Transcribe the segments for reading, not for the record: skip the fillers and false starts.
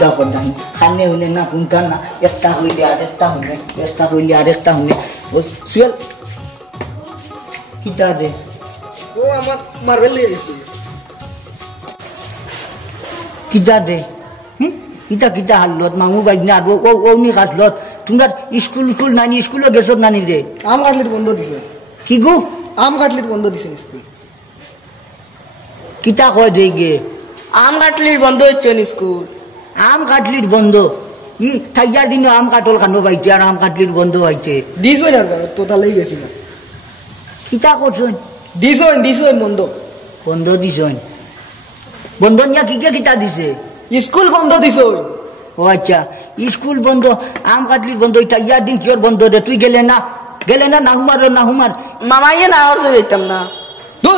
চিন্তা করতাম খানে হইলে না কোনটা না একটা হইলে আরেকটা হইলে একটা হইলে আরেকটা হইলে সুয়েল কিটা রে ও আমার মার্বেল লিয়ে গেছে কিটা রে ইটা কিটা হালত মামু বাইনা আর ও নি কাটলত তোমরা স্কুল নানি স্কুলে গেছত নানি রে আম কাটলির বন্ধ দিছে কি গো আম কাটলির বন্ধ দিছে স্কুল কিতা কয় দে গে আম কাটলির বন্ধ হচ্ছে স্কুল আম কাটলির বন্ধ ই থাইয়ার দিন আম কাটল খানো পাইছে আর আম কাটলির বন্ধ হইছে দিছ না তো তালেই গেছি না কিতা করছন দিছ বন্ধ বন্ধ দিছন বন্ধ নিয়া কি কিতা দিছে স্কুল বন্ধ দিছ ও আচ্ছা স্কুল বন্ধ আম কাটলির বন্ধ এটা ইয়ার দিন কিয়র বন্ধ রে তুই গেলে না না হুমার মামা ইয়ে না করছে যেতাম না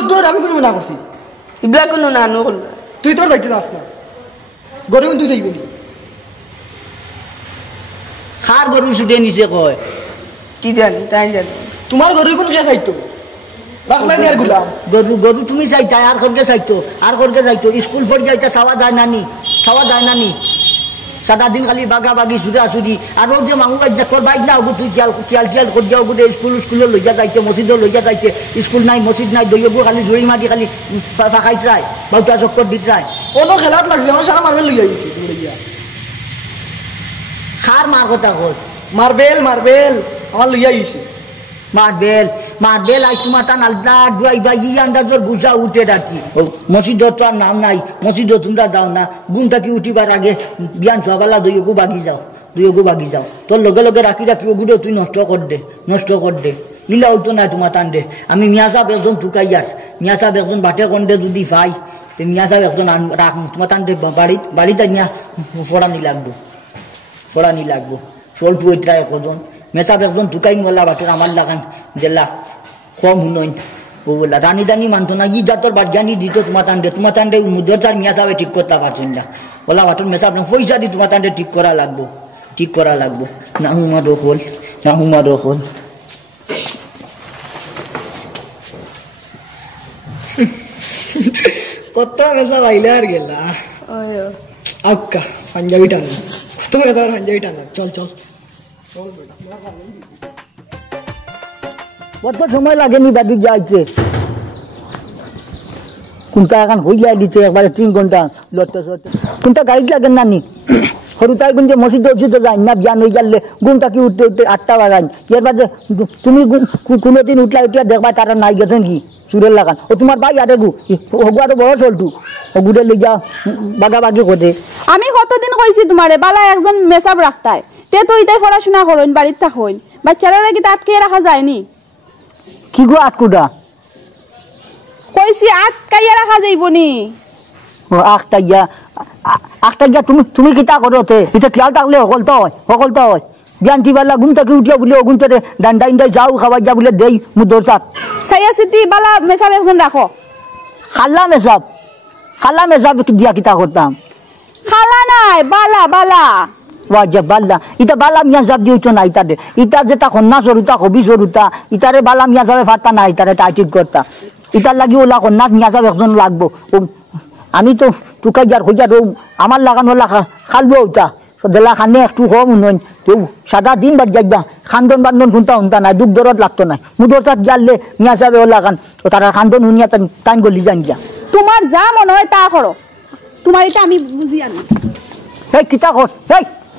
দূর আমি কোনো না করছি ইবলা কোনো না নকল তুই তোর যাইতে যাস না গরিব তুই যাইবি নি খার গরু ছুটে নিছে কয় কি জানি তাই জানি তোমার গরিব কোন কে যাইতো রাখলা নি আর গুলাম গরু তুমি চাইতা আর করকে যাইতো স্কুল পড়ে যাইতা সাওয়া যায় নানি সারা দিন খালি বাগাবাগি সুরি আর ও যে মামু বাইক তোর বাইক না তুই খেয়াল কর যাও গোটে স্কুলে লইয়া যাইতে মসজিদে লইয়া যাইতে স্কুল নাই মসজিদ নাই দইগু খালি জড়ি মাটি খালি ফাঁকাই ট্রাই বাউটা চক্কর দি ট্রাই কোনো খেলাত লাগছে আমার সারা মার্বেল লইয়া গেছি তোমরা গিয়া খার মার কথা কর মার্বেল আমার লইয়া গেছি মার্বেল আই তোমার টান আলদা ডুয়াইবা ই আন্দাজর গুজা উঠে রাখি মসজিদর তো আর নাম নাই মসজিদও তোমরা যাও না গুণ থাকি উঠিবার আগে জ্ঞান সবালা দইগু বাগি যাও তোর লগে রাখি ওগুলো তুই নষ্ট কর দে ইলা হইতো না তোমার টান দে আমি মিয়া সাহেব একজন তুকাইয়ার মিয়া সাহেব একজন বাটে কন্ডে যদি পাই তো মিয়া সাহেব একজন রাখ তোমার টান দে বাড়িতে নিয়া ফোড়ানি লাগবো চল তুই এটা একজন মেসাব একজন তুকাই মোল্লা বাটর আমার লাগান জেলা কম হুনইন বলা রানী দানি মানতো না ই জাতর বাড়িয়ানি দিত তোমার টান্ডে মুদর চার মিয়া সাহেব ঠিক করতে পারছেন না বলা বাটর মেসাব পয়সা দি তোমার টান্ডে ঠিক করা লাগবো না হুমার হল কত মেসাব আইলে আর গেলা আক্কা পাঞ্জাবি টান কত মেসাব পাঞ্জাবি টান চল কত সময় লাগেনি বাড়ি যাইতে কোনটা এখন হইয়া দিতে একবারে 3 ঘন্টা লড়তে কোনটা গাড়ি লাগেন নানি সরু তাই গুণ যে মসজিদে উঠিতে যাই না বিয়ান হয়ে গেলে গুণটা কি উঠতে 8টা বাজাই এর বাদে তুমি কোনোদিন উঠিয়া দেখবা তারা নাই গেছেন কি চুরের লাগান ও তোমার ভাই আরে হগু আরো বড় চলটু হগুরে লই যা বাগাবাগি করে আমি কতদিন কইছি তোমারে বালা একজন মেসাব রাখতাই তে তো ইতাই পড়াশোনা করইন বাড়িতে থাকইন বাচ্চারা কি আটকে রাখা যায়নি কি গো আটকুটা কইছি আটকাইয়া রাখা যাইবনি ও আটটা তুমি কিতা করো তে এটা খেয়াল থাকলে সকলতা হয় জ্ঞানটি বেলা ঘুম থেকে উঠিয়া বলে অগুনতে ডান্ডাই যাও খাবার যা বলে দেই মুদর চাত সাইয়া সিটি বালা মেসাব একজন রাখো খালা মেসাব দিয়া কিতা করতাম খালা নাই বালা ওয়াজা বাল্লা ইটা বালা মিয়া যাব দিউতো না ইটা যেটা কন্যা সরুতা কবি সরুতা ইটারে বালা মিয়া যাবে ফারতা না ইটারে টাইটিক করতা ইটার লাগি ওলা কন্যা মিয়া যাব একজন লাগবো আমি তো টুকাই যার হইয়া রো আমার লাগানো খালবো ওটা দেলা খানে একটু কম উন্নয়ন তো সাদা দিন বাদ যাইবা খান্দন বান্ধন শুনতা নাই দুঃখ দরদ লাগতো না মুদর চাত জানলে মিয়া যাবে ওলা খান তো তারা খান্দন শুনিয়া টাইম গলি যান গিয়া তোমার যা মনে হয় তা করো তোমার এটা আমি বুঝি আনি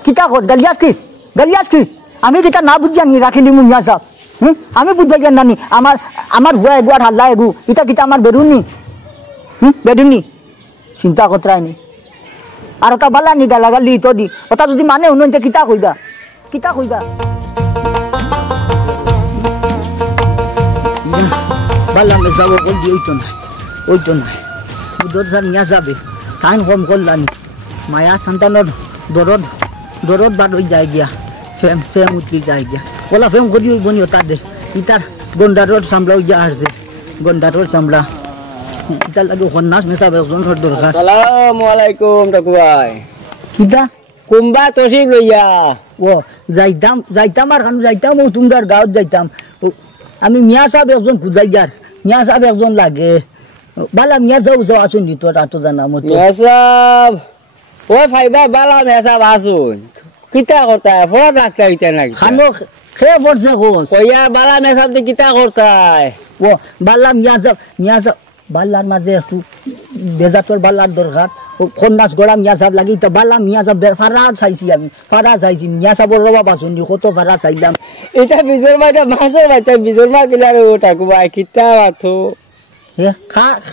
কিতা কর গালিয়াস কি আমি কিতা না বুঝি আনি রাখিলি মিয়া সাহেব আমি বুঝতে জান নানি আমার ভুয়া এগুয়ার হাল্লা এগু ইটা কিতা আমার বেরুনি চিন্তা কতরাইনি আর ওটা বালা নি গালাগালি তো দি ওটা যদি মানে শুনুন কিতা কইবা বালা মে যাব কল দি ওইতো না উদর সার নিয়া যাবে টাইম কম করলানি মায়া সন্তানের দরদ বাদ হয়ে যায় গিয়া ফেম উঠলি যায় গিয়া ওলা ফেম করি বনি ওটা দে ইটার গন্ডারর সামলা যা আসছে গন্ডারর সামলা ইটার লাগে হন্নাস মেসা বেজনের দরকার আসসালামু আলাইকুম টাকু ভাই কিটা কুম্বা তসিব লইয়া ও যাইতাম আর কারণ যাইতাম ও তোমরার গাঁৱত যাইতাম আমি মিয়া সাহেব একজন খুঁজাইয়ার মিয়া সাহেব একজন লাগে বালা মিয়া যাও আসুন তোর এত জানা মতো মিয়া সাহেব ও ফাইবা বালা মেসা বাসুন কিতা করতা ফড়া রাখতা ইতা নাকি খানো খেয়ে পড়ছে কোস কইয়া বালা মেসা দি কিতা করতায় ও বাল্লা মিয়াজাব বাল্লার মাঝে একটু বেজাতর বাল্লার দরকার খন্নাস গড়া মিয়াজাব লাগি তো বাল্লা মিয়াজাব ফারা চাইছি মিয়াজাবর রবা বাসুন কত ফারা চাইলাম এটা বিজর মাইটা মাসের বাচ্চা বিজর মা কিলারে ও ঠাকুরবাই কিতা বাথো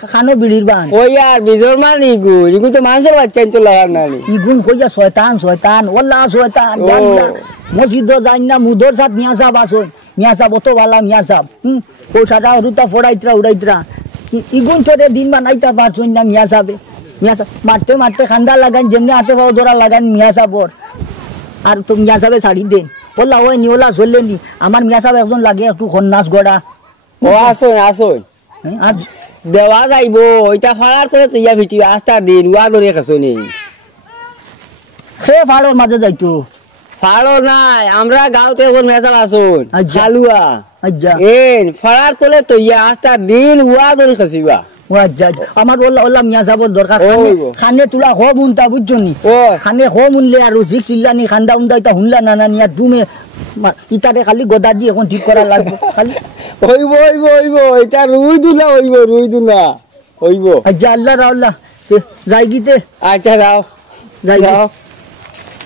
খানো বিড়ির বান কইয়া বিজর মা নিগু ইগু তো মাসের বাচ্চা তো লাগার নানি ইগুন কইয়া শয়তান ওল্লা শয়তান মসজিদ যাই না মুদর সাথ মিয়াজাব আসুন মিয়াজাব অত বালা মিয়াজাব ও সাদা রুতা ফোড়াইতরা উড়াইতরা ইগুন তোরে দিন বানাইতা পারছুন না মিয়াজাবে মিয়াজাব মারতে খান্দা লাগান যেমনি হাতে পাও ধরা লাগান মিয়াজাবর আর তো মিয়াজাবে শাড়ি দেন ওল্লা ওই নি ওলা চললে নি আমার মিয়াজাব একজন লাগে একটু খন্নাস গড়া ও আসুন আর দেওয়া যাইব ওইটা ফাড়ার করে তুইয়া ভিটি আস্তা দিন উয়া ধরে খাসো নি সে ফাড়োর মাঝে যাইতো ফাড়ো নাই আমরা গাঁওতে এখন মেসাব আসুন আচ্ছা। খালুয়া আজ্জা এন ফাড়ার তোলে তুইয়া আস্তা দিন উয়া ধরে খাসিবা ও আজ্জা আমার ওল্লা মিয়াজাবর দরকার খানে তুলা হো মুনতা বুঝছো নি ও খানে হো মুনলে আর জিক চিল্লানি খান্দা উন্দা ইতা হুনলা নানা নিয়া দুমে ইতারে খালি গদা দিয়ে এখন ঠিক করা লাগবে খালি হইব এটা রুই দুনা হইব আজ্জা আল্লাহ রাল্লাহ যাই গিতে আচ্ছা যাও যাই যাও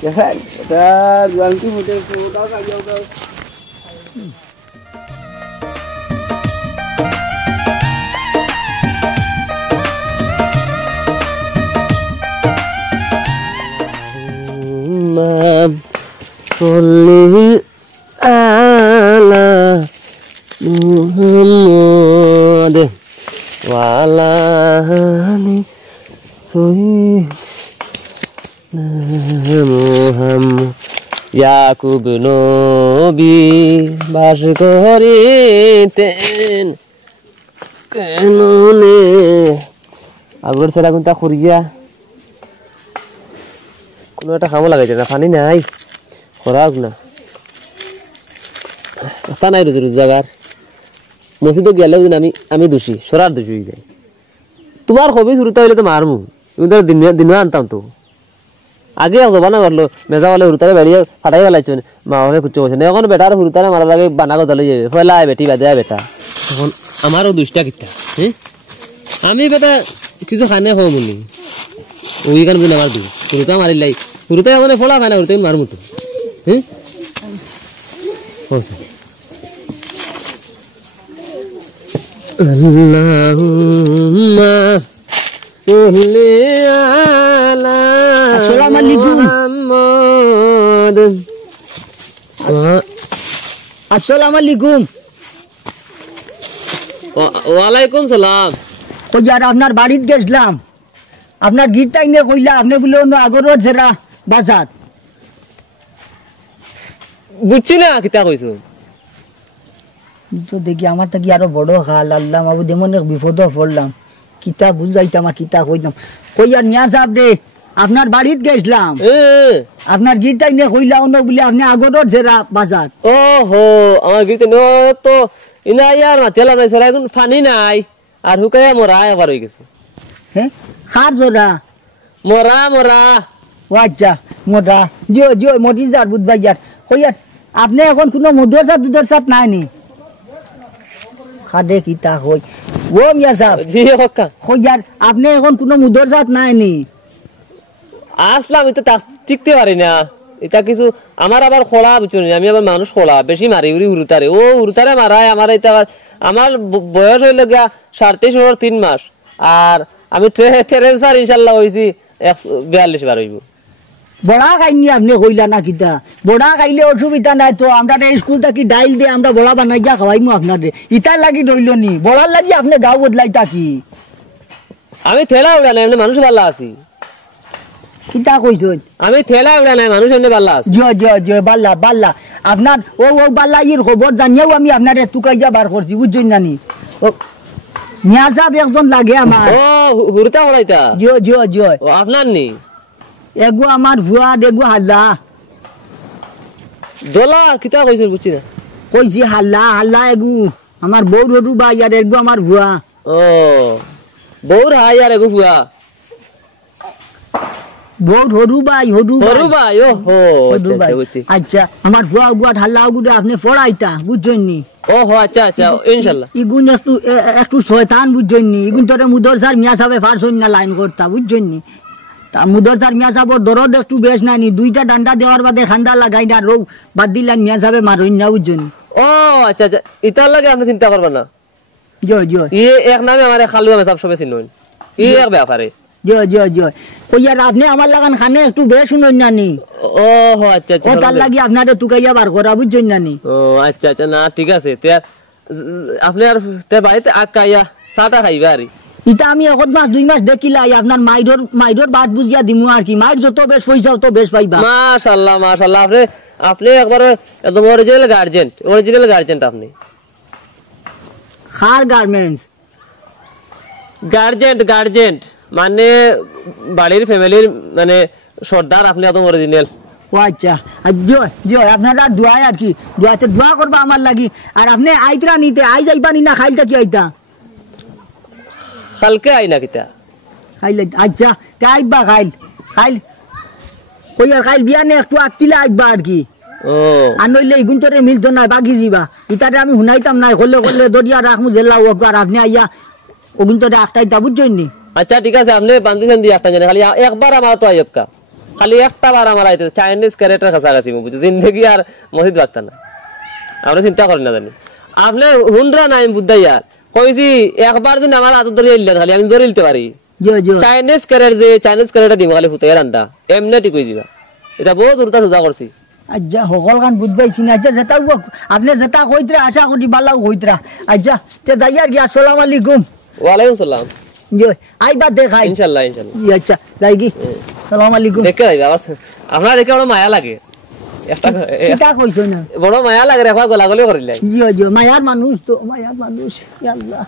এটা জানকি মুটে ওটাও কাজিয়াও দাও আলা মুহাম্মদ ওয়ালানি মুহাম্মদ ইয়াকুব নবী বাস করিতেন কেননে আগর সেরা কোনটা করিয়া কোনো একটা খামো লাগাইছে না পানি নাই খরাক না কথা নাই রুজি জায়গার মসজিদে গেলেও আমি দোষী সরার দোষী হয়ে যায় তোমার কবি শুরুতে হইলে তো মারমু তুমি তো দিন আনতাম তো আগে জবানা করলো মেজা বলে হুরুতারে বেরিয়ে ফাটাই গেলাইছ মা হলে খুঁজছে বসে এখন বেটার হুরুতারে মারার আগে বানা কথা লই যাবে ফেলা বেটি বাদে বেটা তখন আমারও দুষ্টা কিতা হ্যাঁ আমি বেটা কিছু খানে খাও মনি ওই কারণ বুঝলে আমার দুষ হুরুতা মারিলাই হুরুতা এখন ফোলা খায় না হুরুতা মারমু তো হ্যাঁ আল্লাহুম্মা সাল্লি আলা আসসালামু আলাইকুম মুহাম্মদ আসসালামু আলাইকুম ওয়ালাইকুম সালাম কই আর আপনার বাড়িত গেছিলাম আপনার গিরটাই নিয়ে কইলা আপনি বলে অন্য আগরর জেরা বাজার বুঝছি না কিতা কইছো তো দেখি আমার তো কি আরো বড় হাল আল্লাহ বাবু যেমন এক বিপদ পড়লাম কিতা বুঝাইতাম আর কিতা কইতাম কই আর নিয়া যাব রে আপনার বাড়িত গেছিলাম আপনার গিরটাই নিয়ে কইলা অন্য বলে আপনি আগরর জেরা বাজার ও হো আমার গিতে নো তো ইনা ইয়ার না তেলা নাই সারা এখন পানি নাই আর হুকায়া মরা একবার হই গেছে হ্যাঁ খার জোরা মরা মরা ও আচ্ছা মোটা জিও জিও মতি যার বুধবার যার কই আর আপনি এখন কোনো মধুর সাথ দুধের সাথ নাই নি খাদে কিতা কই ও মিয়া সাহেব জি হক্কা কই আর আপনি এখন কোনো মধুর সাথ নাই নি আসলাম এটা টিকতে পারি না এটা কিছু আমার আবার খোলা বুঝুনি আমি আবার মানুষ খোলা বেশি মারি উড়ি হুরুতারে ও হুরুতারে মারায় আমার এটা আমার বয়স হইল গিয়া 37 মাস আর আমি ট্রেন্সার ইনশাল্লাহ হয়েছি 42 বার হইব বড়া খাইনি আপনি কইলা না কিতা বড়া খাইলে অসুবিধা নাই তো আমরা স্কুল থাকি ডাইল দিয়ে আমরা বড়া বানাই যা খাওয়াইমু আপনারে ইটার লাগি রইল নি বড়ার লাগি আপনি গাঁও বদলাই থাকি আমি ঠেলা উড়া নাই এমনি মানুষ ভালো আছি কিতা কইছেন আমি ঠেলা উড়া নাই মানুষ এমনি ভালো আছি জয় জয় জয় বাল্লা বাল্লা আপনার ও ও বাল্লা ইর খবর জানিয়েও আমি আপনার তুকাইয়া বার করছি বুঝছেন নানি ও মিয়া সাহেব একজন লাগে আমার ও হুরতা হলাইতা জয় জয় জয় ও আপনার নি এগু আমার ভুয়া এগু হাল্লা দোলা কিতা কইছেন বুঝছি না কইছি হাল্লা হাল্লা এগু আমার বউ রু বা ইয়ার এগু আমার ভুয়া ও বউর হাই আর এগু ফুয়া বহুত হরু ভাই হরু ভাই ও হো হরু ভাই বুঝছি আচ্ছা আমার ফুয়া গুয়া ঢাল্লা গুড়া আপনি পড়াইতা বুঝছেন নি ও হো আচ্ছা আচ্ছা ইনশাআল্লাহ ইগুন একটু শয়তান বুঝছেন নি ইগুন তোরে মুদর স্যার মিয়া সাহেব ফারছন না লাইন করতা বুঝছেন নি তা মুদর স্যার মিয়া সাহেবর দরদ একটু বেশ নাই নি দুইটা ডান্ডা দেওয়ার বাদে খান্দা লাগাই না রৌ বাদ দিলেন মিয়া সাহেব মারুন না বুঝছেন ও আচ্ছা আচ্ছা ইতার লাগে আপনি চিন্তা করবেন না জয় জয় ই এক নামে আমারে খালু আমি সব সবে চিনুন ই এক ব্যাপারে জয় জয় জয় কইয়ার আপনি আমার লাগান খানে একটু বেশ শুনুন না নি ও হো আচ্ছা আচ্ছা ও তার লাগি আপনারে তুকাইয়া বার করা বুঝছেন না নি ও আচ্ছা আচ্ছা না ঠিক আছে তে আপনি আর তে বাড়িতে আকাইয়া চাটা খাইবা আর ইটা আমি এক মাস 2 মাস দেখিলাই আপনার মাইডর বাট বুঝিয়া দিমু আর কি মাইর যত বেশ পয়সা তো বেশ পাইবা মাশাআল্লাহ মাশাআল্লাহ আপনি একবারে একদম অরিজিনাল গার্জেন্ট আপনি খার গার্মেন্টস গার্জেন্ট মানে বাড়ির ফ্যামিলির মানে সর্দার আপনি একদম অরিজিনাল ও আচ্ছা জয় জয় আপনারা দোয়া আর কি দোয়াতে দোয়া করবা আমার লাগি আর আপনি আইতরা নিতে আই যাইবা নি না খাইলতা কি আইতা কালকে আইনা কিতা খাইলে আচ্ছা তে আইবা খাইল কইয়ার খাইল বিয়ানে একটু আত্তিলা আইবা আর কি ও আর নইলে ইগুন তোরে মিলতো না বাকি যাবা ইটারে আমি হুনাইতাম না করলে দরিয়া রাখমু জেলা ও আর আপনি আইয়া ওগুন তোরে একটাইতা বুঝছেন নি আচ্ছা ঠিক আছে আপনি বান্দিছেন দি একটা জানে খালি একবার আমার তো আইয়কা খালি একটা বার আমার আইতে চাইনিজ ক্যারেক্টার কাছাকাছি মু বুঝি জিন্দেগি আর মসজিদ বাগতা না আপনি চিন্তা করেন না জানি আপনি হুনরা নাই বুদ্ধাইয়ার কইছি একবার যদি আমার হাত ধরে ইল্লা খালি আমি ধরে ইলতে পারি জয় জয় চাইনিজ ক্যারেক্টার দিব খালি ফুতে রান্ডা এমনি ঠিক হয়ে যাবা এটা বহুত উল্টা সোজা করছি আচ্ছা সকল গান বুঝবাইছি না আচ্ছা যেটা আপনি যেটা কইতরা আশা করি বালাও কইতরা আচ্ছা তে যাই আর কি আসসালামু আলাইকুম ওয়ালাইকুম সালাম জয় আইবা দেখাই ইনশাআল্লাহ আচ্ছা যাই কি আসসালামু আলাইকুম দেখে আইবা আপনার দেখে বড় মায়া লাগে একটা এটা কইছো না বড় মায়া লাগে একবার গলাগলি করিলাই জয় জয় মায়ার মানুষ তো মায়ার মানুষ ইয়া আল্লাহ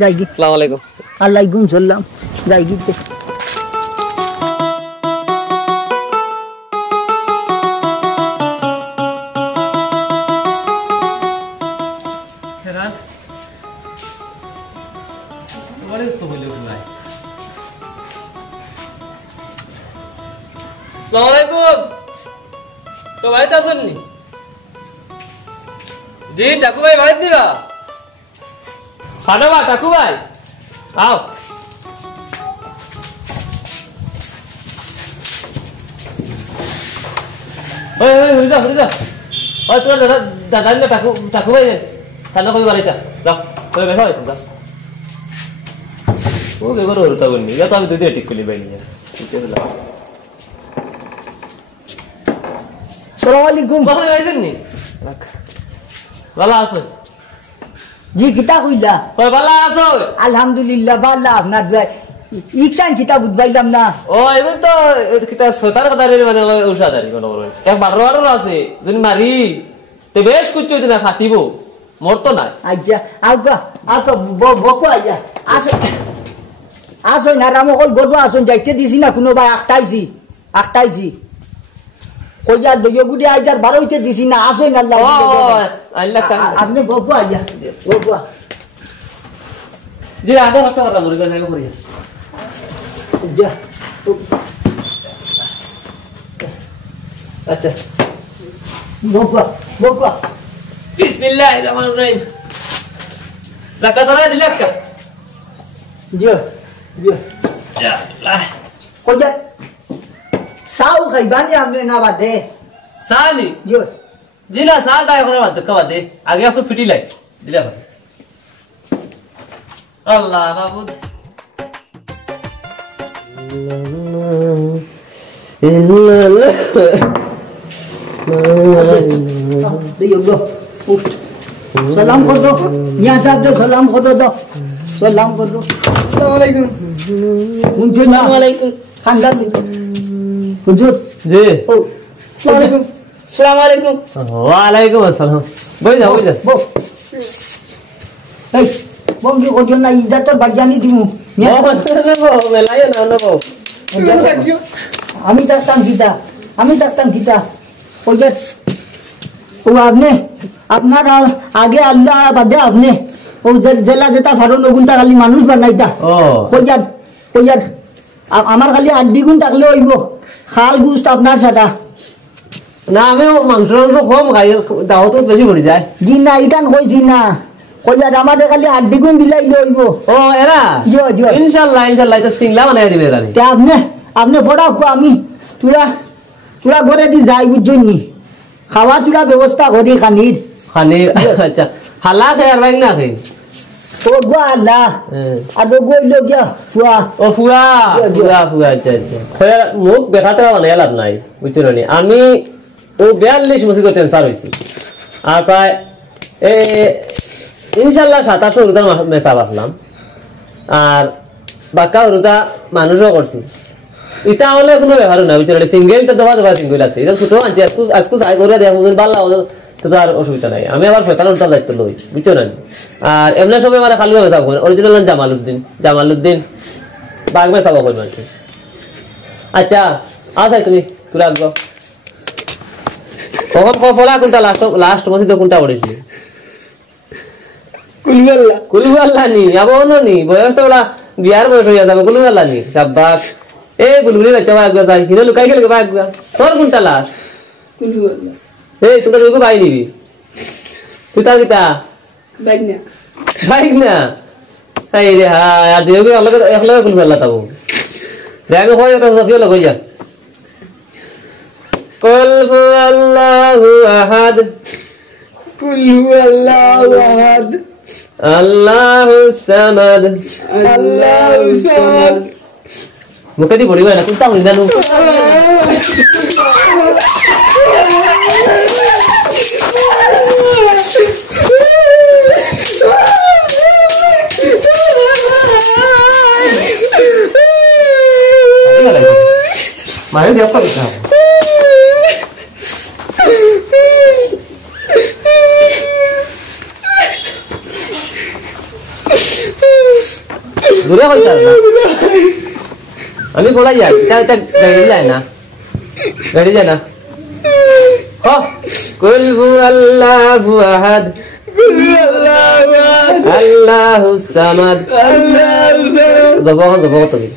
যাই কি আসসালামু আলাইকুম আলাইকুম সালাম যাই কি আসসালামুআলাইকুম তো ভাইতে আসুন নি জি টাকু ভাই ভাই দিবা খানাবা টাকু ভাই আও ওই হইজা ওই তোর দাদা না টাকু ভাই খানা কই বাড়িটা যাও কই বের হইছ যা ও বেগর হরতা বলনি যা তো আমি দুই দিন ঠিক করি বাইনি ঠিক আছে আসসালামু আলাইকুম কখন আইছেন নি ভালো আছো জি কিতা কইলা কই ভালো আছো আলহামদুলিল্লাহ ভালো আপনার ইকসান কিতা বুঝবাইলাম না ও এখন তো কিতা সতার কথা রে মানে উষাদারি কোন বড় এক 12 আছে যদি মারি তে বেশ কুচ্চ হইতে না ফাটিব মরতো না আচ্ছা আউকা বকো আইয়া আসো না রামকল গড় আসুন যাইতে দিছি না কোনো ভাই আটটাইছি কইয়া দইগুড়ি আইজার 12 হইতে দিছি না আসই না আল্লাহ আল্লাহ আপনি বকো আইয়া বকো জি আধা কষ্ট করলাম মুড়ি করে করি যা আচ্ছা বকো বিসমিল্লাহির রহমানির রহিম রাকা ধরে দিলাম কা জি ইয়া আল্লাহ কইয়া সাউ খাইবানি আমনে না বাদে সানি জি জিলা সাটা এখন বাদে আগে আসো ফিটি লাই দিলা ভাই আল্লাহ মাবুদ সালাম কর দো মিয়া সাহেব দো সালাম কর দো সালাম কর দো আসসালামু আলাইকুম আসসালামু আলাইকুম খানদার হুজুর জি ও আসসালামু আলাইকুম ওয়া আলাইকুম আসসালাম বই যা এই বঙ্গি কইছো না ইদা তোর বাড়িয়ানি দিমু মেলাই না নবো আমি দেখতাম গীতা ওই ও আপনি আপনার আগে আল্লাহ বাদে আপনি ও জেলা যেটা ফারুন ওগুনটা খালি মানুষ বানাইতা ও কইয়া কইয়ার আমার খালি আড্ডি গুণ থাকলে হইব খাল গুস্ত আপনার সাথে না আমি মাংস কম খাই দাওয়াত বেশি পড়ে যায় জি না ইটান কইছি না কইয়ার আমাদের খালি আড্ডি গুণ দিলাই হইব ও এরা জি জি ইনশাআল্লাহ ইনশাআল্লাহ এটা সিংলা বানাই দিবে এরা তে আপনি ফটাক আমি চূড়া ঘরে দি যাই বুঝছেন নি খাওয়া চূড়া ব্যবস্থা করি খানির আচ্ছা হালা খাই আর বাইক না খাই ও গো আল্লাহ আর গইল গিয়া ফুয়া ও ফুয়া আচ্ছা মুখ দেখাতে মানে লাভ নাই বুঝছো নি আমি ও 42 মসজিদ টেনসার হয়েছি আর প্রায় ইনশাল্লাহ 27 রুদার মেসা বাঁধলাম আর বাক্কা রুদা মানুষও করছি এটা হলে কোনো ব্যাপার না বুঝছো সিঙ্গেল তো দফা সিঙ্গেল আছে এটা ছোট আনছি আজকে সাই করে দেখ বাল্লা তো আর অসুবিধা নাই আমি আবার ফেকানোর দায়িত্ব লই বুঝছো না আর এমনি সবাই মানে খালু মেসা করেন অরিজিনাল জামালউদ্দিন বাঘ মেসা করেন মানুষ আচ্ছা আসাই তুমি তুই রাখবো কখন ফলা কোনটা লাস্ট মসজিদে কোনটা পড়েছিলি কুলুয়াল্লা নি আবার নি বয়স তো ওরা বিয়ার বয়স হয়ে যাবে কুলুয়াল্লা নি সাব্বাস এই বুলবুলি বাচ্চা বাগবা যাই হিরো লুকাই গেল বাগবা তোর কোনটা লাস্ট কুলুয়াল্লা এই তোরা দুগো ভাই নিবি তুই তা কিতা বাইক না এই রে হ্যাঁ আর দুগো একলা কুলুয়াল্লা তাবো দেখো হয় তো সফিয়া লগ যা قل هو الله احد قل هو الله احد الله الصمد الله الصمد মুখে দি পড়িবা না কোনটা হইনা নু মারে দেখো কিটা দূরে হইতা না আমি বলা যাই এটা গাড়ি যায় না হ কুল হুয়াল্লাহু আহাদ আল্লাহুস সামাদ জবান তুমি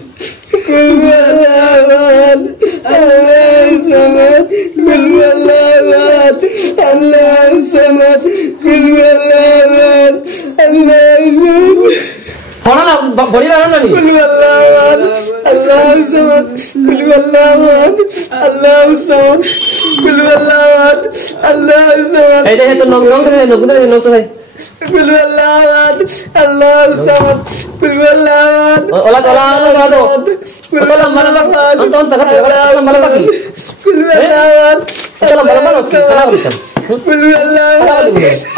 قل هو الله احد الله الصمد قل هو الله احد الله الصمد পড়া না বড়ি বারো না নি قل هو الله احد الله الصمد قل هو الله احد الله الصمد قل هو الله احد الله الصمد এই যে তো নং ভাই قل هو الله احد الله الصمد قل هو الله احد ওলা দাও قل هو الله احد অন্তন টাকা মালা বাকি قل هو الله احد চলো মালা টাকা বলতাম قل هو الله احد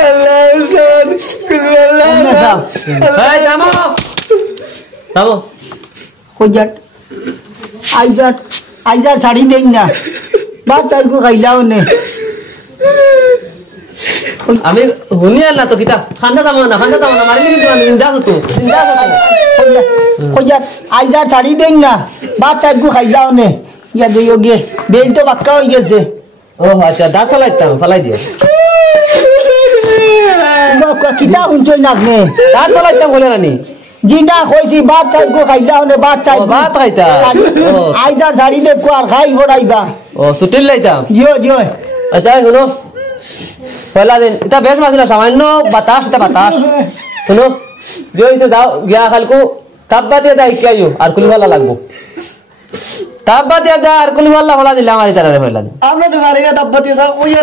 الله الصمد قل هو الله احد এই থামো কইয়ার আইজার শাড়ি দেই না বাচ্চার কো খাইলাও নে আমি হুনিয়া না তো কিতা খান্দা দাম না মারি কিন্তু আমি জিন্দা তো কইয়ার আইজার শাড়ি দেই না বাচ্চার কো খাইলাও নে ইয়া দেইও গে বেল তো বাক্কা হই গেছে ও আচ্ছা দাঁত ফলাই দিও কিতা উঞ্চই না আপনি দাঁত ফলাইতাম বলে রানি জিনা কইছি বাচ্চার কো খাইলাও নে বাচ্চার ভাত খাইতা আইজার শাড়ি দে কো আর খাই ফড়াইবা ও ছুটিল লাইতাম জিও আচ্ছা শুনো পয়লা দিন এটা বেশ মাছ না সামান্য বাতাস শুনো যে হইছে যাও গিয়া খালকু তাপবাতিয়া দা ইকিয়াইও আর কুলওয়ালা লাগবো তাপবাতিয়া দা আর কুলওয়ালা হলা দিলে আমার ইতারে পয়লা দিন আমরা তো গাড়ি তাপবাতিয়া দা ওইয়া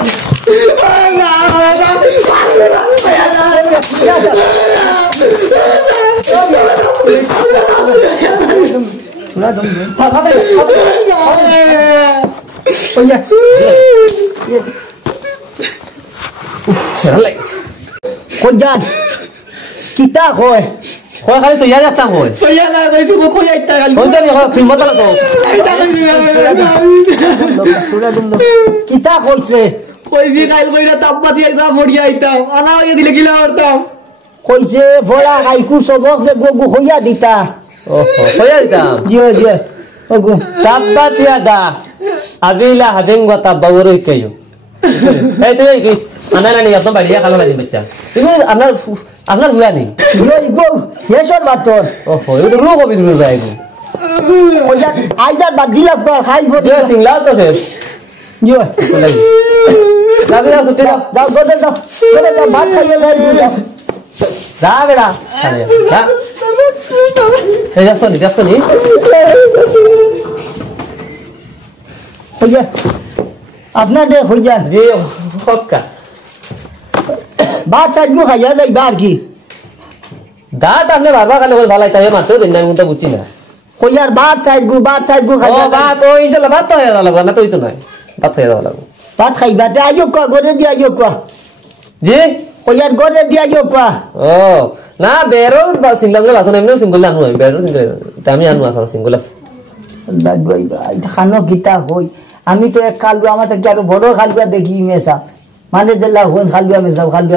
কইজান কিতা কয় খালি সইয়া যাতাম হয় সইয়া না কইছো কই আইতা গালি হইতা নি ফিল্মটা লাগো কিতা কইছে কইছি কাল কইরা তাপবাতিয়া দা ফড়িয়া আইতাম আনা হইয়া দিলে কিলা করতাম কইছে ফড়া গাইকু সবক যে গগু হইয়া দিতা ওহো হইয়া দিতাম জিও ওগু তাপবাতিয়া দা আবিলা হাদেঙ্গা তাবাগরই কইও এই তুই কি আনা না নি আপন বাড়িয়া খালো না বাচ্চা তুমি আপনার হুয়া নেই ইগো ইগো এসব বাতর ওহো এটা রোগ অফিস রোগ যাইগো কইয়া আইজার বাদ দিলা কর খাইব যে সিংলাও তো শেষ ইয়ো যাবে না সত্যি না দাও গদে দাও ভাত খাইয়া যাই দাও যা বেড়া যা এই যাচ্ছ নি কইয়া আপনার দে কইয়া যে হক্কা ভাত চাইবো খাইয়া যাই বার কি দাঁত আপনি বারবার খালি ভালো তাই মারতে দিন না মতো বুঝছি না কইয়ার ভাত চাইবো ও খাইয়া ভাত ওই ইনশাআল্লাহ ভাত তো হয়ে যাওয়া লাগবে না তো ওই তো নয় ভাত হয়ে যাওয়া লাগবে ভাত খাইবা তে আইও কা গরে দি আইও কা জি কইয়ার গরে দি আইও কা ও না বেরো সিঙ্গল গুলো আছে এমনি সিঙ্গল আনু বেরো সিঙ্গল আমি আনু আসলে সিঙ্গল আছে খানো গীতা হই আমি তো এক খালু আমার থেকে আরো বড় খালুয়া দেখি মেসা মানে জেলা হন খালুয়া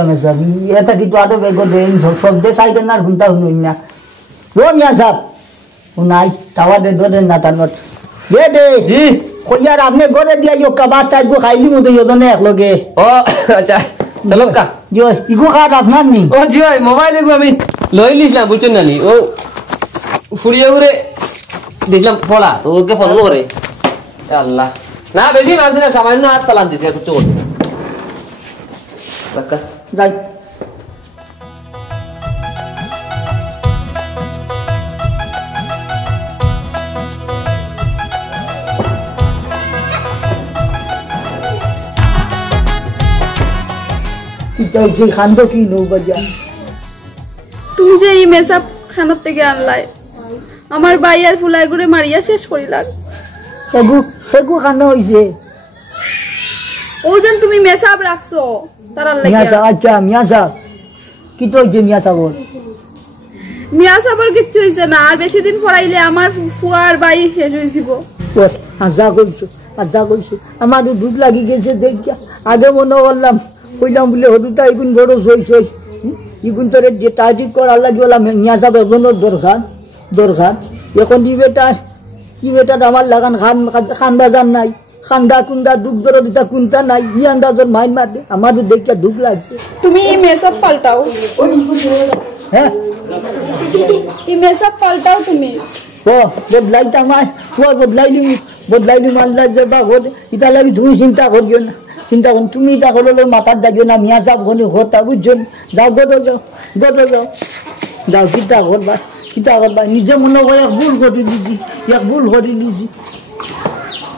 মেসা এটা কিন্তু আরো বেগর রেঞ্জ সব দে সাইডে না ঘুমতা হুন না রো মিয়া সাহেব নাই টাওয়ার দে ধরে না তানট দে জি কইয়ার আপনি গরে দিয়া ইয়ো কা বাচ্চা গো খাইলি মতো ইয়োদনে এক লগে ও আচ্ছা চলো কা ইয়ো ইগো খাট আপনার নি ও জি ভাই মোবাইল এগো আমি লই লিছিলাম বুঝছেন না নি ও ফুরিয়ে উড়ে দেখলাম পড়া তো ওকে ফলো করে আল্লাহ না বেশি মাছ না সামান্য হাত চালান দিছে একটু চোট রাখা যাই খান্দ কি নৌ বাজা তুমি যে এই মেসাপ খানার থেকে আনলাই আমার ভাই আর ফুলাই করে মারিয়া শেষ করিলাম সেগু খানো হইছে ও যেন তুমি মেসাপ রাখছো তারার মিয়া লাগে সাহেব আচ্ছা মিয়া সাহেব কি তো হইছে মিয়া সাহেব মিয়া সাবর কিচ্ছু হইছে না আর বেশি দিন পড়াইলে আমার ফুয়ার ভাই শেষ হইছিব আজা করছো আমারও দুধ লাগি গেছে দেখিয়া আগে মনে করলাম কইলাম বলে হদুটা এগুন বড় সই ইগুন তোর যে তাজি করার লাগি বললাম মিয়া সাহেব এগুনোর দরকার এখন ই বেটা আমার লাগান খান বাজার নাই খান্দা কুন্দা দুঃখ দর দিতা কুন্তা নাই ই আন্দাজের মাইন মারবে আমারও দেখিয়া দুঃখ লাগছে তুমি এই মেসাপ পাল্টাও হ্যাঁ এই মেসাপ পাল্টাও তুমি ও বদলাইতাম বদলাইলি আল্লাহ যাবা এটা লাগি তুমি চিন্তা করিও না চিন্তা কর তুমি এটা করলে মাথার দাগিও না মিয়া সাহেব ঘনি হতা বুঝছো যাও গটো যাও কিতা করবা নিজে মনে হয় এক ভুল করে দিছি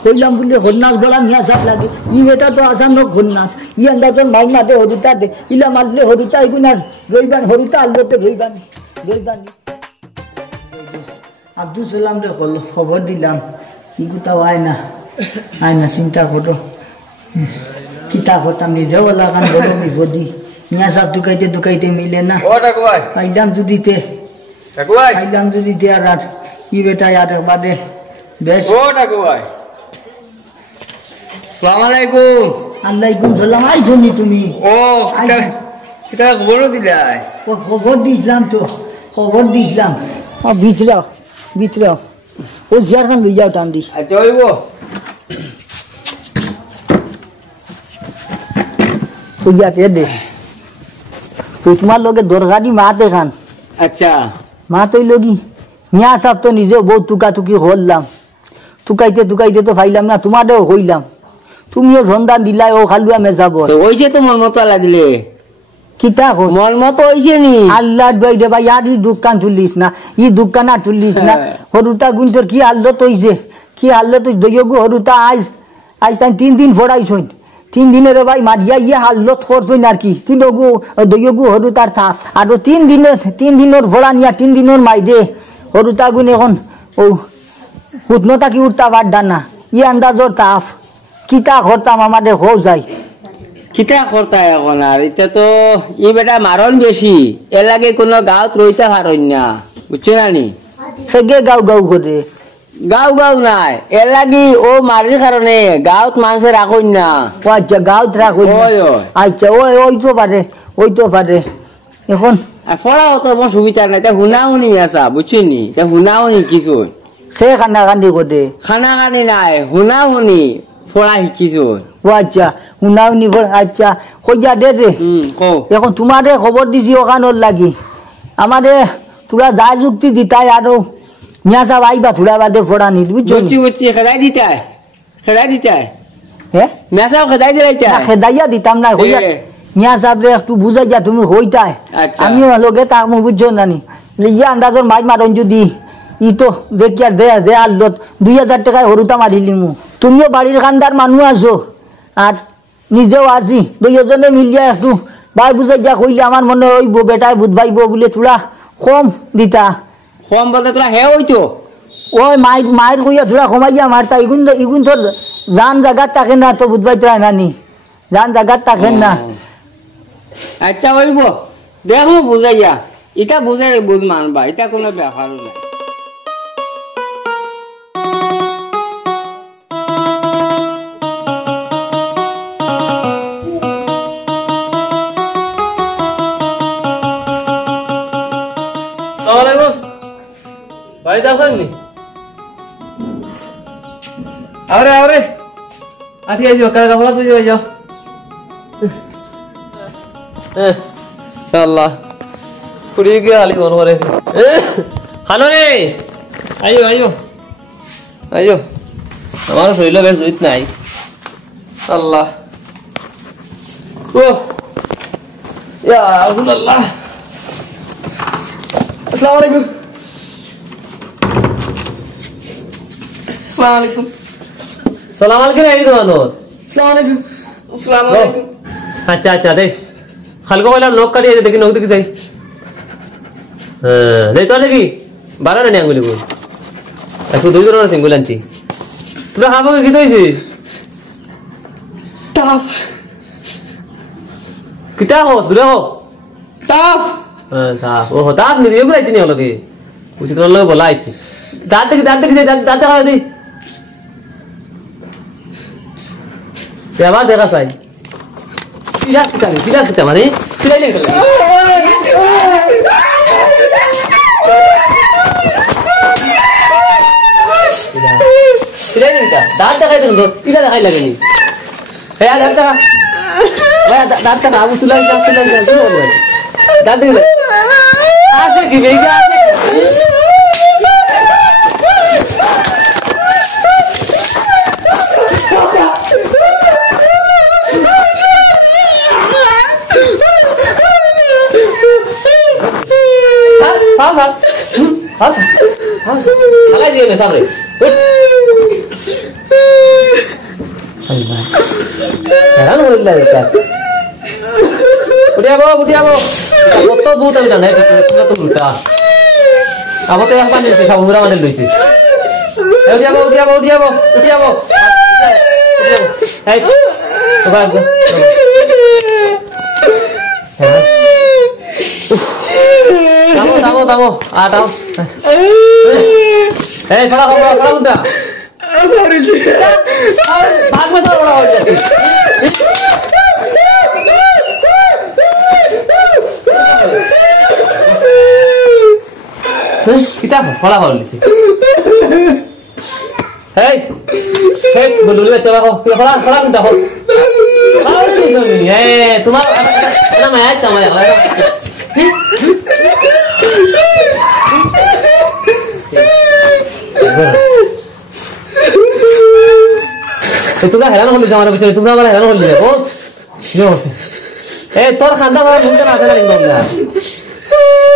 কইলাম বলে হরনাচ বলা মিয়া সাহেব লাগে ই বেটা তো আসানক হরনাচ ই আন্দাজন মাই মাঠে হরুতা দে ইলা মারলে হরুতা এগুনার রইবান হরুতা আলবতে রইবানি আব্দুল সালাম রে খবর দিলাম ইগুতাও আয় না চিন্তা করো কিতা করতাম নিজেও লাগান বলো বিপদি মিয়া সাহেব দুকাইতে মিলে না খাইলাম যদি দে আর ই বেটা আর বাদে বেশ সালাম আলাইকুম আলাইকুম সালাম আইছনি তুমি ও এটা খবর দিলাই খবর দিছিলাম ও ভিতরে ও জিয়ার খান লই যাও টান দিস আচ্ছা হইব ওই যাতে দে তুই তোমার লগে দরকারি মাতে খান আচ্ছা মা তুই লগি মিয়া সাহেব তো নিজেও বহুত টুকি হরলাম টুকাইতে তো ফাইলাম না তোমাদেরও হইলাম তুমিও সন্ধান দিলাই ও খালুয়া মেজাব হইছে তো মন মতো দিলে কিতা মন মতো হইছে নি আল্লাহ দই দে ভাই আর ই দোকান তুলিস না দোকান আর তুলিস না হরুতা গুণ তোর কি হালত হইছে তুই দইগু হরুতা আইস 3 দিন ফোড়াইছই 3 দিনের ভাই মারিয়া হালত করছই আর কি তিনগু দইগু হরুতার থাপ আর 3 দিনের ফোড়া নিয়া 3 দিনের মাই দে হরুতা গুণ এখন ও হুতনতা কি উঠতা বাড্ডা না আন্দাজর তাপ কিতা করতাম আমাদের হো যায় কিতা করতা এখন আর এটা তো ই বেটা মারণ বেশি এর লাগে কোনো গাঁত রইতে পারন না বুঝছো না নি সেগে গাও করে গাঁও নাই এর লাগি ও মারির কারণে গাঁত মানুষের রাখুন না ও আচ্ছা গাঁত রাখুন আচ্ছা ওই তো পারে এখন পড়া অত আমার সুবিধা নাই তা শুনাও নি আসা বুঝছি নি তা শুনাও নি কিছু সে খানাকান্দি করে খানাকানি নাই শুনাও নি পড়া শিকিছো ও আচ্ছা শুনাও নি আচ্ছা কইয়া দে এখন তোমারে খবর দিছি ওখানোর লাগি আমারে তোরা যা যুক্তি দিতাই আরো নিয়া যাব আইবা থুড়া বাদে ফোড়া নি বুঝছো বুঝছি খেদাই দিতে হয় হ্যাঁ মেসাও খেদাই দিতে না খেদাইয়া দিতাম না হইয়া নিয়া সাবরে একটু বুঝাইয়া তুমি হইতাই আচ্ছা। আমিও লগে তাকমু বুঝছো না নি ইয়া আন্দাজর মাছ মারন যদি ই তো দেখি আর দে আল্লত 2000 টাকায় হরুতা মারিলিমু তুমিও বাড়ির কান্দার মানুষ আছো আর নিজেও আজি দুইজনে মিলিয়া একটু বাই বুঝাইয়া কইলে আমার মনে হইব বেটায় বুধবাইব বলে তোরা কম দিতা কম বলতে তোরা হে হইতো ওই মায়ের কইয়া তোরা কমাইয়া মারতা ইগুন তোর জান জাগাত থাকে না তো বুধবাই তোরা নানি জান জাগাত থাকে না আচ্ছা হইব দেখো বুঝাইয়া এটা বুঝাই বুঝ মানবা এটা কোনো ব্যাপার না বাড়িতে আসেননি আরে আঠি আই যাও কাকা ফলা তুই যাও আল্লাহ পুরি গিয়ে আলি মন করে খানো রে আইও আমার শরীরে বেশ জুইত নাই আল্লাহ ও ইয়া রাসূলুল্লাহ আসসালামু আলাইকুম সালাম আলাইকুম এই দোনো আসসালামু আলাইকুম আচ্ছা দেখ খালকো কইলাম নখ কাটি দেখি নখ দেখি যাই হ্যাঁ দেই তো নাকি বারো না আঙ্গুলি বল একটু দুই জনের সিঙ্গুল আনছি তোরা খাবো কি হইছে টাফ কিতা হো দূরে হো টাফ ও দাঁত নি এগুলো আইছি নি হলো কি উচিত হলো বলা আইছি দাঁত দেখি যাই দাঁত দেখা দি আবার দেখা চাই সিরা মানে সিরাই লেগে দাঁত দেখাই দেখুন তো সিরা দেখাই লাগেনি হ্যাঁ দাঁত দেখা দাঁত দেখা আবু তুলা দাঁত দেখে আসে কি বেগে আসে Hagai dia besar deh. Heran boleh lah kita. Udah abo. Foto buta bisa naik kita tuh buta. Abo tuh yang pandai sih sabura mandel luis. Udah abo. Hey, coba. Tamu. Tahu. Fala udah. Bag में थोड़ा हो जाती kita fala hol sih hey बोलू चला हो फला उठा हो तुम्हारा मैं आज समझ তোমরা হেরান হলি আমার পিছনে তোমরা আমার হেরান হলি দেখো এ তোর খান্দা করা ভুলতে না আসে না একদম না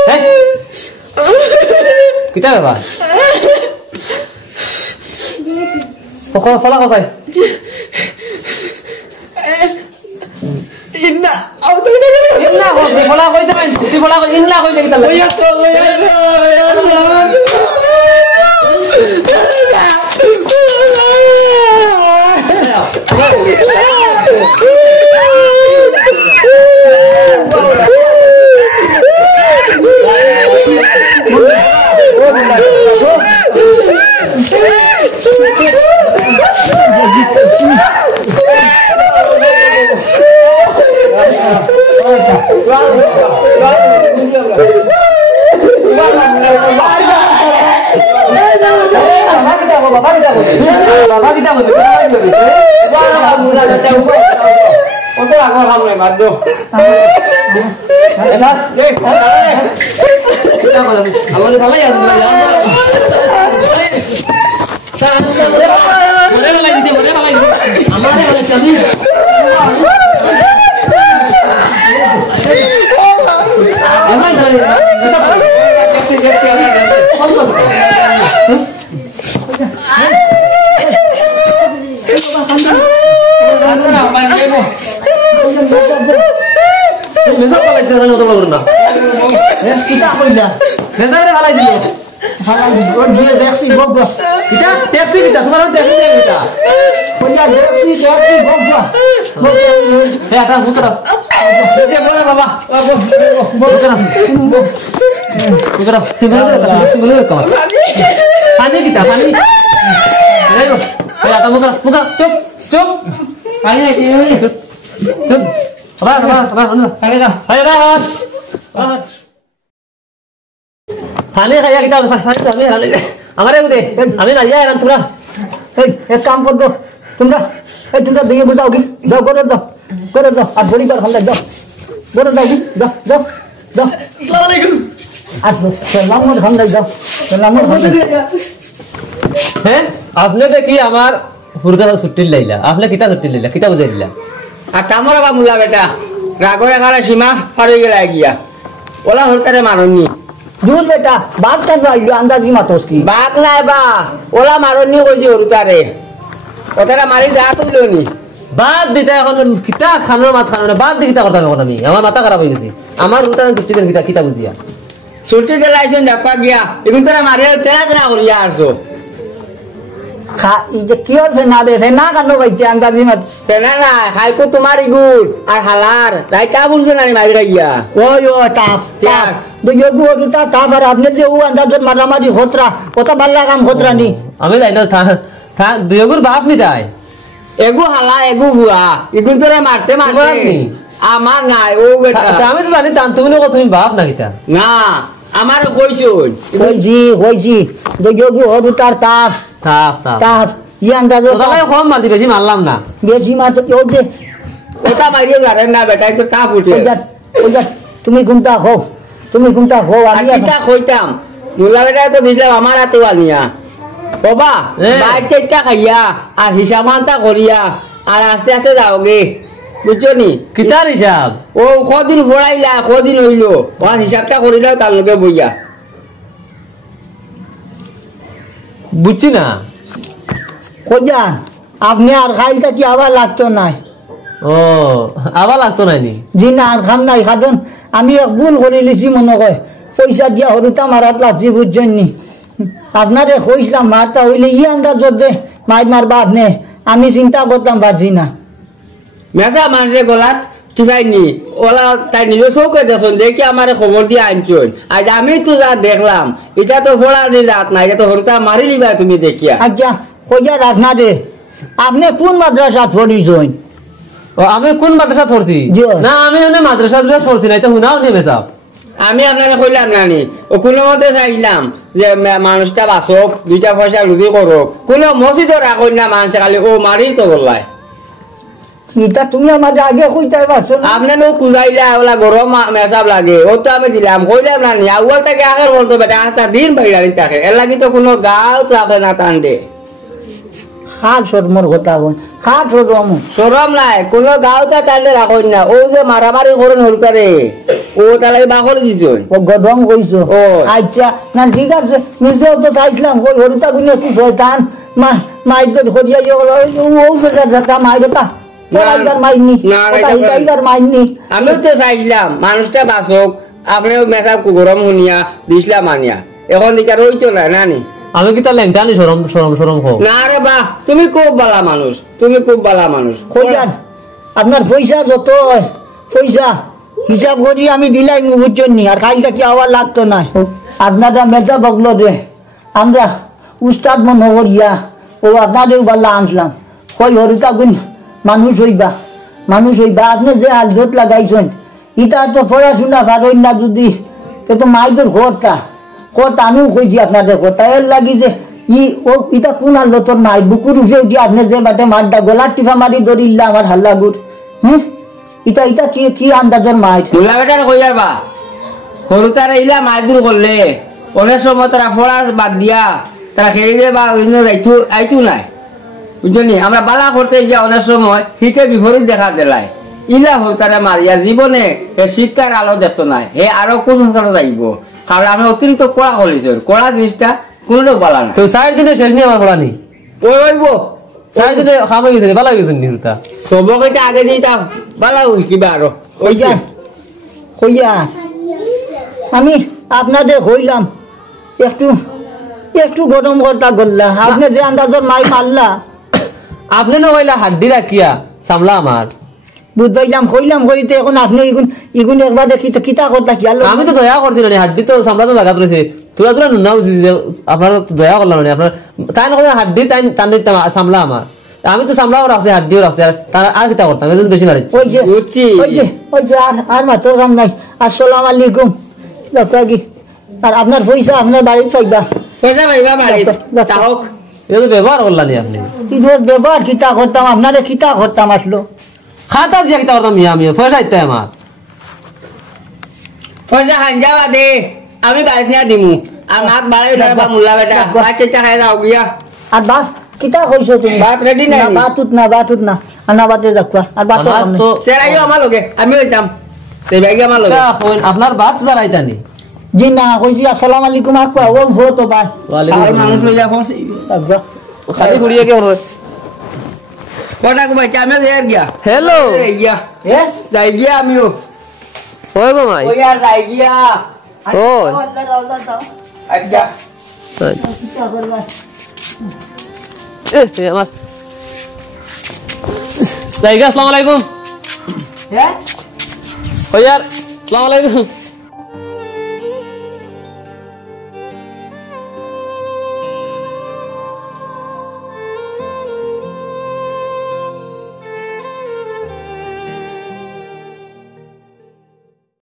হ্যাঁ কিতা বাবা কখন ফলা কোথায় ইন্না আও তো ইন্না ফলা কইতে পারেন তুই ফলা কই ইন্না কইলে কিতা লাগে ভালো एक काम कर दो तुमरा दिए बुझाओ की जाओ कर दो और बड़ी बार हम जाओ बोलो जाओ अस्सलाम वालेकुम सलाम हम जाओ सलाम हैं आपने देखी हमार हुरदा छुट्टी लैला आपने किता छुट्टी लैला किता बुझाई लिला আর তামরা বা মুলা বেটা রাগরে কারা সীমা পার হয়ে গেল গিয়া ওলা হরতারে মারনি दूर बेटा बात कर रहा है अंदाजी मत उसकी বাঘ নাই বা ওলা মারনি কইছি হরতারে ওটারা মারি যা তুলনি বাদ দিতে এখন কিতা খানোর মাত খানো না বাদ দি কিতা করতে এখন আমি আমার মাথা খারাপ হয়ে গেছে আমার হুরদা ছুট্টি দেন কিতা কিতা বুঝিয়া ছুটি দিলাইছেন দেখা গিয়া এখন তোরা মারি তেরা তেরা করিয়া আসো खा ये क्यों थे ना करनो भाई अंदाजी मत তেনা না খাইকো তোমার ইগুল আর হালার রাইতা বুঝছ না মারি রাইয়া ओ ताप यार। तो ये वो होता ताप और आपने जो वो अंदाज मारामारी होतरा होता बल्ला काम होतरा नहीं আমি যাই না থা দুয়গুর বাপ নি তাই এগু হালা এগু বুয়া ইগুন তোরা মারতে তোমার মারতে নেই। আমার নাই ও বেটা আমি তো জানি তুমি তুমি বাপ না কিতা না আমার কইছুন होई जी तो ये वो होता ताप তাপ তাপ ताप ये अंदाज তোদালাই কম মারতি বেশি মারলাম না बेची मार तो यो दे ওটা মারিও জানেন না বেটা তো তা ফুটে ओजा तुम्हें घूमता हो আর आगे কিটা কইতাম মুলা বেটা তো দিছিলাম আমার হাতে আনিয়া বাবা এ। বাইতে একটা খাইয়া আর হিসাব আনতা করিয়া আর আস্তে আস্তে যাওগে বুঝছো নি কিতার হিসাব ও কদিন পড়াইলা কদিন হইলো ওর হিসাবটা করিলাও তার লোকে বইয়া বুঝছি না खोजा आपने আর খাইটা কি আবার লাগতো না ও আবার লাগতো নাই নি জি না আর খাম নাই খাদন আমি এক ভুল করে লিছি মনে কয় পয়সা দিয়া হরুতা মারাত লাগছি বুঝছেন নি আপনারে কইছিলাম মারতা হইলে ই আন্দাজ দে মারবা আপনি আমি চিন্তা করতাম পারছি না মেজা মানুষের গলাত ঠিকাইনি ওলা তাই নিজে চৌকে দেখুন দেখি আমার খবর দিয়ে আনছুন আজ আমি তো যা দেখলাম এটা তো ফোড়ানি রাত না এটা তো হরুতা মারি লিবা তুমি দেখিয়া আচ্ছা खोजा রাখনা দে আপনি কোন মাদ্রাসা পড়িছেন ও আমি কোন মাদ্রাসা পড়ছি জি। না আমি এনে মাদ্রাসা পড়ছি না এটা হুনাও নেই মেসাব আমি আপনারা কইলাম নানি ও কোনো মতে চাইলাম যে মানুষটা বাঁচক দুইটা পয়সা রুজি করুক কোনো মসজিদও রাখুন না মানুষ খালি ও মারি তো বললাই এটা তুমি আমাদের আগে কইতে পারছো না আপনার কুজাইলা ওলা গরম মেসাব লাগে ও তো আমি দিলাম কইলাম নানি আউয়া থেকে আগের বলতো বেটা আস্তা দিন বাইরানি থাকে এর লাগি তো কোনো গাও তো রাখে না টানডে খাট শর্মর কথা কই খাট শর্ম সরম নাই কোনো গাওটা টানডে রাখুন না ও যে মারামারি করুন হরকারে ও তাহলে বাকর দিছুন ও গদম কইছো ও। আচ্ছা না ঠিক আছে নিজেও তো চাইছিলাম কই হরুতা গুনে একটু শয়তান মাইর করিয়া ও যেটা মাইরতা ওইবার মাইনি না, ওটা এটা- এইবার মাইনি আমিও তো চাইছিলাম মানুষটা বাঁচক আপনি মেসাব গরম শুনিয়া দিছিলাম মানিয়া এখন দিকে রইতো না নানি আমি কি তার লেংটানি সরম সরম সরম হোক না রে বাহ তুমি খুব বালা মানুষ তুমি খুব বালা মানুষ কইয়ান আপনার পয়সা যত হয়, পয়সা হিসাব করি আমি দিলাই বুঝছেন নি আর খাইটা কি আবার লাগতো না আপনারা মেজা বগলো দে আমরা উস্তাদ মনে করিয়া ও আপনাদের বাল্লা আনলাম কই হরিতা গুণ মানুষ হইবা আপনি যে হালত লাগাইছেন ইটা তো পড়াশোনা পারেন না যদি তো মাইদের ঘরটা আমিও কইছি আপনাদের কথা এর লাগি যে ও ইটা কোন হালতর মাই বুকুর উঠে উঠি আপনি যে বাটে মারটা গলার টিফা মারি ধরিল্লা আমার হাল্লা গুড় ইটা কি আন্দাজের মাইর মুলা বেটার কই যাবা সরু তারা ইলা মারদুর করলে অনেক সময় তারা ফোড়া বাদ দিয়া তারা খেয়ে দিয়ে বা অন্য আইতু নাই বুঝলি আমরা বালা করতে গিয়ে অনেক সময় হিতে বিপরীত দেখা দিলাই ইলা হোক তারা মারিয়া জীবনে শিক্ষার আলো দেখতো নাই হে আরো কুসংস্কার যাইব কারণ আমরা অতিরিক্ত কড়া করেছি কড়া জিনিসটা কোনো বালা না তো 4 দিনে শেষ নিয়ে আমার পড়ানি ওই হইব 4 দিনে খামে গেছে ভালো গেছে নিরুতা সবকে আগে দিতাম বালা হইস কিবা আরো কইয়া কইয়া আমি আপনাদের হইলাম একটু একটু গরম করতা গল্লা আপনি যে আন্দাজর মাই মারলা আপনি না কইলা হাড্ডি রাখিয়া সামলা আমার বুঝবাইলাম হইলাম করিতে এখন আপনি ইগুন ইগুন একবার দেখি তো কিতা করতা কি আলো আমি তো দয়া করছি না হাড্ডি তো সামলা তো জায়গা রয়েছে তোরা তোরা নুনা উচিত আপনার তো দয়া করলাম না আপনার তাই না কথা হাড্ডি তাই টান দিতাম সামলা আমার আমি তো সামলাও রাখছি হাড্ডিও রাখছি তার আর কিতা করতাম বেশি গাড়ি ওই যে বুঝছি। ওই যে আর মাত্র কাম নাই আসসালামু আলাইকুম ডাক্তার কি আর আপনার পয়সা আপনার বাড়িতে পাইবা পয়সা পাইবা বাড়ি তা হোক এটা তো ব্যবহার করলানি আপনি ইনোর ব্যবহার কিতা করতাম আপনারে কিতা করতাম আসলো খাতা দিয়া কিতা করতাম আমি পয়সা দিতে আমার পয়সা খান যাবা দে আমি বাড়িতে নিয়ে দিমু আর মাত বাড়াই উঠাবা মুল্লা বেটা বাচ্চা খাই যাও গিয়া আর বাস কিতা কইছো তুমি ভাত ready নাই? বাতুত না আনা বাতে যাকবা আর বাত আমার তো তেরাইও আমার লগে আমি হইতাম সেই ব্যাগে আমার লগে আপনার বাত জারাইতানি জি না কইছি আসসালামু আলাইকুম আকবা ও ভো তো বা আর মানুষ লইয়া ফসি যাকবা খালি ঘুরিয়ে কে অনুরোধ বড়া কো ভাই আমি যাই গিয়া হ্যালো এই গিয়া এ যাই গিয়া আমিও ওই গো মাই ওই আর যাই গিয়া ওই আচ্ছা কিতা করবা আমার জায়গা আসসালামু আলাইকুম হ্যাঁ ওই আর আসসালামু আলাইকুম